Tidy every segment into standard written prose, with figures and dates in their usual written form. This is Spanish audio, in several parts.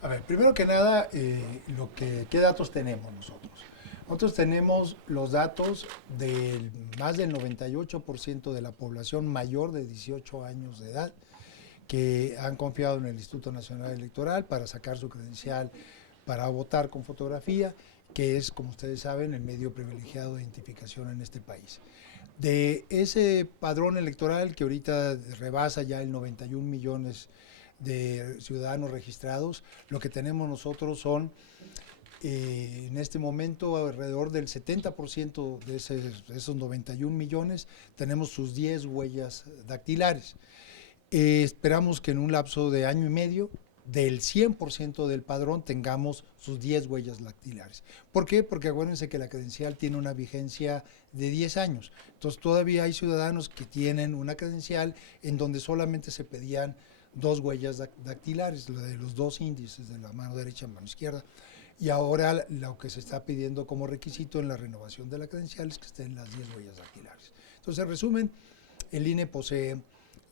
A ver, primero que nada, ¿qué datos tenemos nosotros? Nosotros tenemos los datos del más del 98% de la población mayor de 18 años de edad que han confiado en el Instituto Nacional Electoral para sacar su credencial para votar con fotografía, que es, como ustedes saben, el medio privilegiado de identificación en este país. De ese padrón electoral que ahorita rebasa ya el 91 millones de ciudadanos registrados, lo que tenemos nosotros son en este momento alrededor del 70% de esos 91 millones tenemos sus 10 huellas dactilares. Esperamos que en un lapso de año y medio del 100% del padrón tengamos sus 10 huellas dactilares. ¿Por qué? Porque acuérdense que la credencial tiene una vigencia de 10 años. Entonces todavía hay ciudadanos que tienen una credencial en donde solamente se pedían dos huellas dactilares, la de los dos índices de la mano derecha y mano izquierda. Y ahora lo que se está pidiendo como requisito en la renovación de la credencial es que estén las 10 huellas dactilares. Entonces, en resumen, el INE posee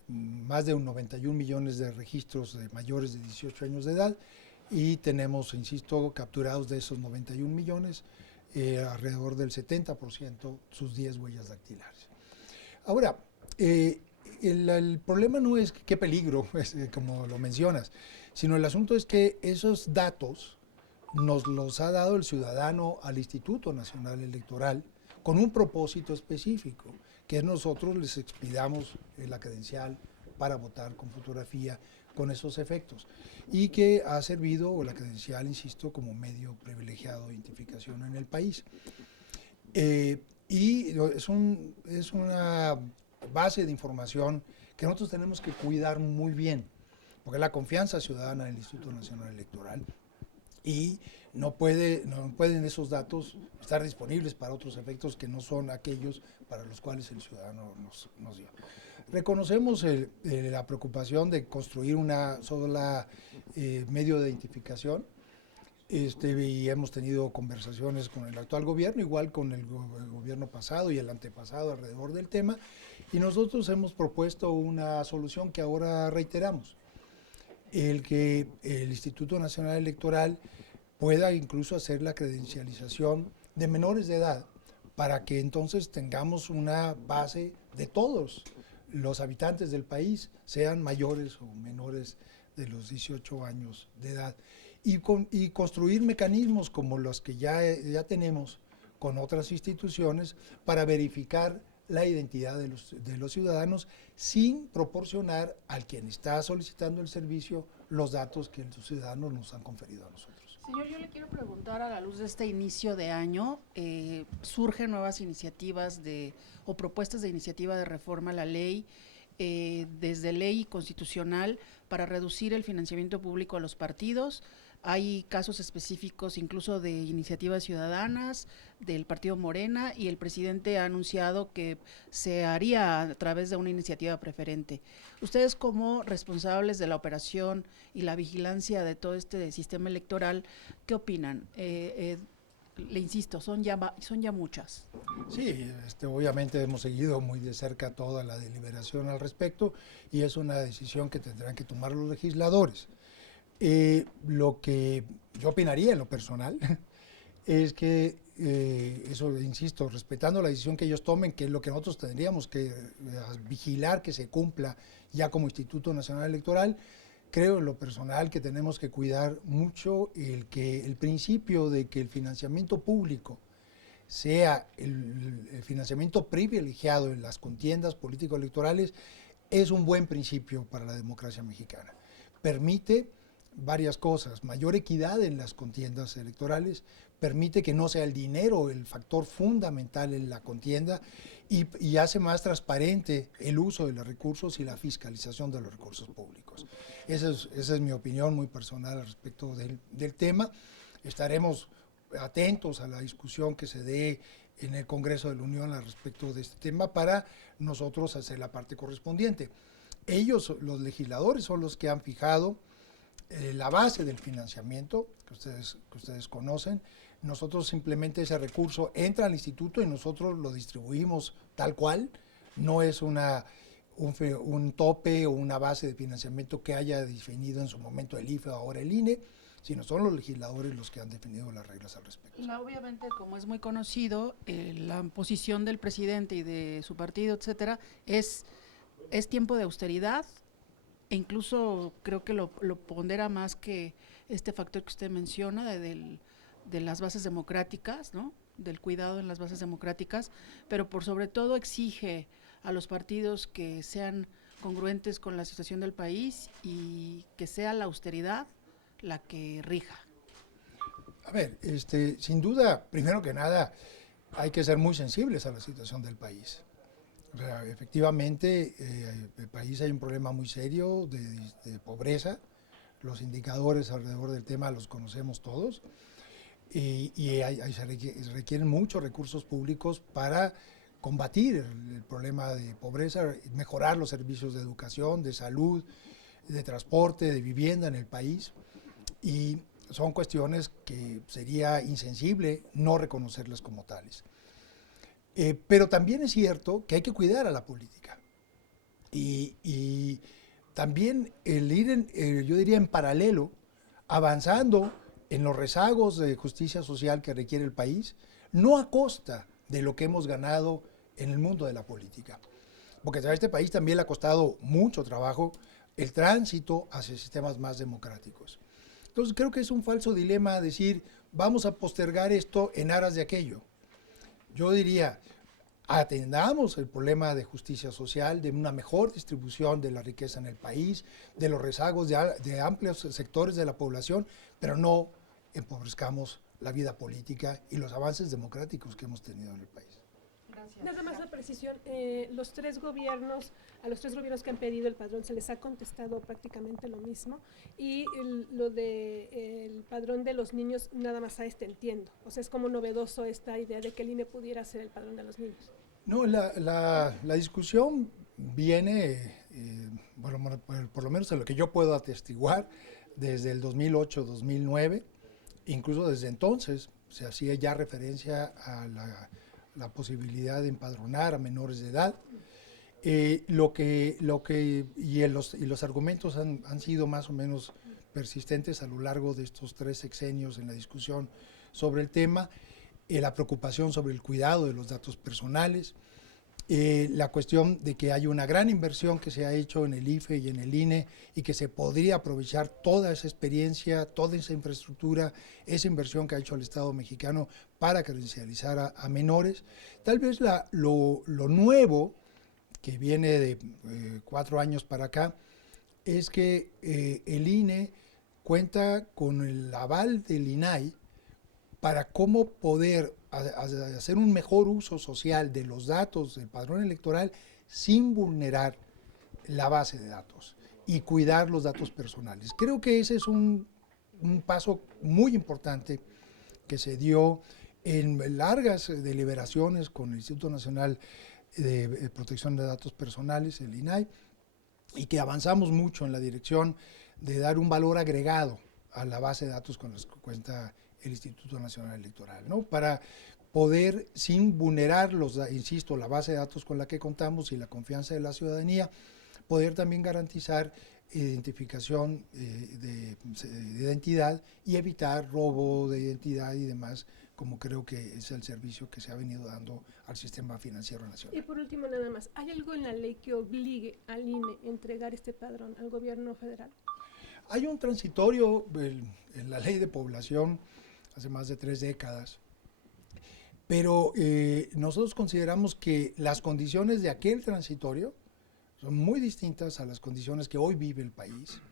más de 91 millones de registros de mayores de 18 años de edad y tenemos, insisto, capturados de esos 91 millones, alrededor del 70% sus 10 huellas dactilares. Ahora, el problema no es qué peligro, como lo mencionas, sino el asunto es que esos datos nos los ha dado el ciudadano al Instituto Nacional Electoral con un propósito específico, que es nosotros les expidamos la credencial para votar con fotografía con esos efectos y que ha servido la credencial, insisto, como medio privilegiado de identificación en el país. Y es una base de información que nosotros tenemos que cuidar muy bien, porque es la confianza ciudadana del Instituto Nacional Electoral y no pueden esos datos estar disponibles para otros efectos que no son aquellos para los cuales el ciudadano nos dio. Reconocemos la preocupación de construir una sola medio de identificación y hemos tenido conversaciones con el actual gobierno, igual con el gobierno pasado y el antepasado alrededor del tema, y nosotros hemos propuesto una solución que ahora reiteramos, el que el Instituto Nacional Electoral pueda incluso hacer la credencialización de menores de edad para que entonces tengamos una base de todos los habitantes del país, sean mayores o menores de los 18 años de edad, y construir mecanismos como los que ya tenemos con otras instituciones para verificar la identidad de los ciudadanos sin proporcionar al quien está solicitando el servicio los datos que los ciudadanos nos han conferido a nosotros. Señor, yo le quiero preguntar a la luz de este inicio de año, surgen nuevas iniciativas o propuestas de iniciativa de reforma a la ley, desde ley constitucional para reducir el financiamiento público a los partidos. Hay casos específicos incluso de iniciativas ciudadanas del partido Morena y el presidente ha anunciado que se haría a través de una iniciativa preferente. Ustedes como responsables de la operación y la vigilancia de todo este sistema electoral, ¿qué opinan? Le insisto, son ya muchas. Sí, obviamente hemos seguido muy de cerca toda la deliberación al respecto y es una decisión que tendrán que tomar los legisladores. Lo que yo opinaría en lo personal es que, eso, insisto, respetando la decisión que ellos tomen, que es lo que nosotros tendríamos que vigilar que se cumpla ya como Instituto Nacional Electoral, creo en lo personal que tenemos que cuidar mucho el principio de que el financiamiento público sea el financiamiento privilegiado en las contiendas político-electorales es un buen principio para la democracia mexicana. Permite varias cosas, mayor equidad en las contiendas electorales, permite que no sea el dinero el factor fundamental en la contienda y hace más transparente el uso de los recursos y la fiscalización de los recursos públicos. Esa es mi opinión muy personal al respecto del tema. Estaremos atentos a la discusión que se dé en el Congreso de la Unión al respecto de este tema para nosotros hacer la parte correspondiente. Ellos, los legisladores, son los que han fijado la base del financiamiento que ustedes conocen. Nosotros simplemente ese recurso entra al instituto y nosotros lo distribuimos tal cual. No es un tope o una base de financiamiento que haya definido en su momento el IFE o ahora el INE, sino son los legisladores los que han definido las reglas al respecto. Obviamente, como es muy conocido, la posición del presidente y de su partido, etcétera, es tiempo de austeridad, e incluso creo que lo pondera más que este factor que usted menciona de las bases democráticas, ¿no? Del cuidado en las bases democráticas, pero por sobre todo exige a los partidos que sean congruentes con la situación del país y que sea la austeridad la que rija. A ver, sin duda, primero que nada, hay que ser muy sensibles a la situación del país. O sea, efectivamente, el país hay un problema muy serio de pobreza. Los indicadores alrededor del tema los conocemos todos y se requieren muchos recursos públicos para combatir el problema de pobreza, mejorar los servicios de educación, de salud, de transporte, de vivienda en el país. Y son cuestiones que sería insensible no reconocerlas como tales. Pero también es cierto que hay que cuidar a la política. Y también el ir, yo diría, en paralelo, avanzando en los rezagos de justicia social que requiere el país, no a costa de lo que hemos ganado en el mundo de la política. Porque a este país también le ha costado mucho trabajo el tránsito hacia sistemas más democráticos. Entonces creo que es un falso dilema decir, vamos a postergar esto en aras de aquello. Yo diría, atendamos el problema de justicia social, de una mejor distribución de la riqueza en el país, de los rezagos de amplios sectores de la población, pero no empobrezcamos la vida política y los avances democráticos que hemos tenido en el país. Gracias. Nada más a precisión, a los tres gobiernos que han pedido el padrón se les ha contestado prácticamente lo mismo, y lo del padrón de los niños nada más a entiendo. O sea, es como novedoso esta idea de que el INE pudiera ser el padrón de los niños. No, la discusión viene, bueno, por lo menos en lo que yo puedo atestiguar, desde el 2008-2009, incluso desde entonces se hacía ya referencia a la posibilidad de empadronar a menores de edad. Los argumentos han sido más o menos persistentes a lo largo de estos 3 sexenios en la discusión sobre el tema, la preocupación sobre el cuidado de los datos personales, la cuestión de que hay una gran inversión que se ha hecho en el IFE y en el INE y que se podría aprovechar toda esa experiencia, toda esa infraestructura, esa inversión que ha hecho el Estado mexicano para credencializar a menores. Tal vez lo nuevo que viene de 4 años para acá es que el INE cuenta con el aval del INAI para cómo poder hacer un mejor uso social de los datos del padrón electoral sin vulnerar la base de datos y cuidar los datos personales. Creo que ese es un paso muy importante que se dio en largas deliberaciones con el Instituto Nacional de Protección de Datos Personales, el INAI, y que avanzamos mucho en la dirección de dar un valor agregado a la base de datos con los que cuenta el Instituto Nacional Electoral, ¿no? Para poder, sin vulnerar, insisto, la base de datos con la que contamos y la confianza de la ciudadanía, poder también garantizar identificación de identidad y evitar robo de identidad y demás, como creo que es el servicio que se ha venido dando al sistema financiero nacional. Y por último, nada más, ¿hay algo en la ley que obligue al INE a entregar este padrón al gobierno federal? Hay un transitorio en la ley de población hace más de 3 décadas, pero nosotros consideramos que las condiciones de aquel transitorio son muy distintas a las condiciones que hoy vive el país,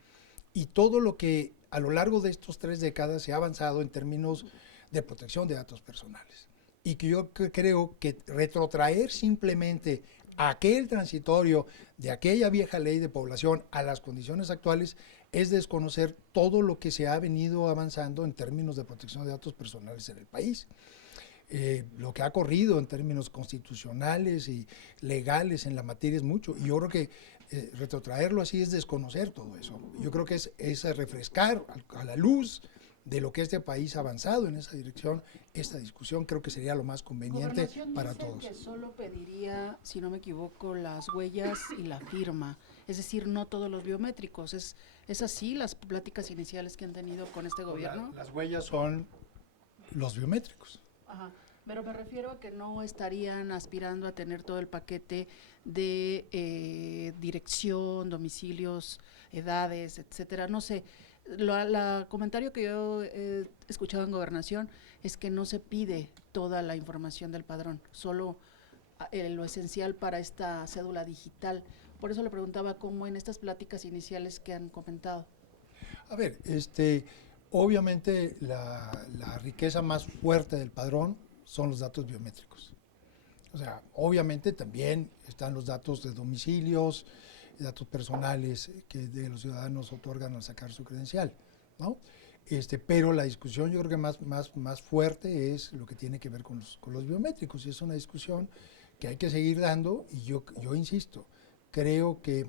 y todo lo que a lo largo de estos 3 décadas se ha avanzado en términos de protección de datos personales. Y que yo creo que retrotraer simplemente aquel transitorio de aquella vieja ley de población a las condiciones actuales es desconocer todo lo que se ha venido avanzando en términos de protección de datos personales en el país. Lo que ha corrido en términos constitucionales y legales en la materia es mucho, y yo creo que retrotraerlo así es desconocer todo eso. Yo creo que es refrescar a la luz de lo que este país ha avanzado en esa dirección. Esta discusión creo que sería lo más conveniente para todos. Que solo pediría, si no me equivoco, las huellas y la firma. es decir, no todos los biométricos. ¿Es así las pláticas iniciales que han tenido con este gobierno? Las huellas son los biométricos. Ajá. Pero me refiero a que no estarían aspirando a tener todo el paquete de dirección, domicilios, edades, etcétera. No sé, el comentario que yo he escuchado en Gobernación es que no se pide toda la información del padrón, solo lo esencial para esta cédula digital. Por eso le preguntaba cómo en estas pláticas iniciales que han comentado. A ver, obviamente la riqueza más fuerte del padrón son los datos biométricos. O sea, obviamente también están los datos de domicilios, datos personales que de los ciudadanos otorgan al sacar su credencial, ¿no? Pero la discusión yo creo que más fuerte es lo que tiene que ver con los biométricos, y es una discusión que hay que seguir dando, y yo insisto, creo que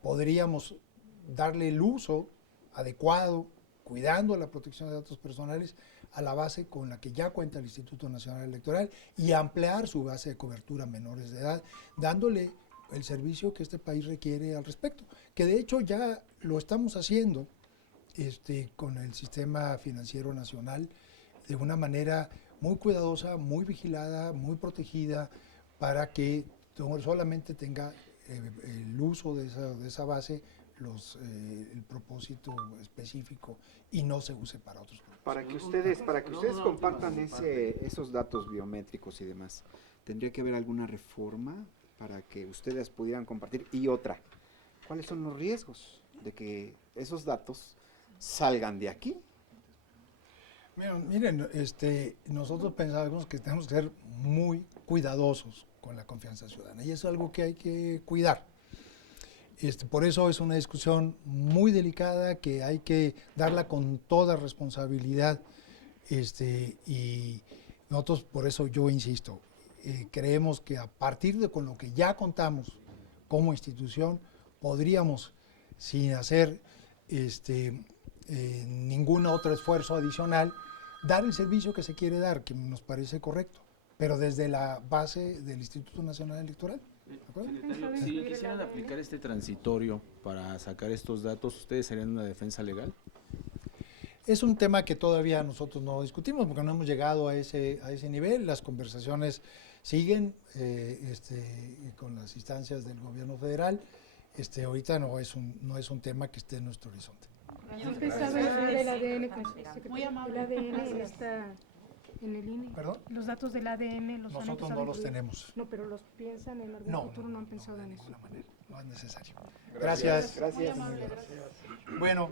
podríamos darle el uso adecuado, cuidando la protección de datos personales, a la base con la que ya cuenta el Instituto Nacional Electoral, y ampliar su base de cobertura a menores de edad, dándole el servicio que este país requiere al respecto, que de hecho ya lo estamos haciendo con el sistema financiero nacional de una manera muy cuidadosa, muy vigilada, muy protegida, para que solamente tenga el uso de esa base el propósito específico y no se use para otros propósitos. Para que ustedes compartan esos datos biométricos y demás, ¿tendría que haber alguna reforma para que ustedes pudieran compartir? Y otra, ¿cuáles son los riesgos de que esos datos salgan de aquí? Miren, nosotros pensábamos que tenemos que ser muy cuidadosos con la confianza ciudadana, y eso es algo que hay que cuidar. Por eso es una discusión muy delicada que hay que darla con toda responsabilidad, y nosotros, por eso yo insisto, creemos que a partir de con lo que ya contamos como institución, podríamos, sin hacer ningún otro esfuerzo adicional, dar el servicio que se quiere dar, que nos parece correcto, pero desde la base del Instituto Nacional Electoral. Secretario, si quisieran aplicar este transitorio para sacar estos datos, ¿ustedes harían una defensa legal? Es un tema que todavía nosotros no discutimos porque no hemos llegado a ese nivel. Las conversaciones siguen con las instancias del gobierno federal. Ahorita no es un tema que esté en nuestro horizonte. ¿Usted sabe del ADN? Muy amable. El ADN está en el INE. ¿Perdón? Los datos del ADN los han Nosotros empezado no a los incluir. tenemos. No, pero los piensan en algún futuro, no han pensado de en eso. ninguna manera. No es necesario. Gracias. Gracias. Bueno.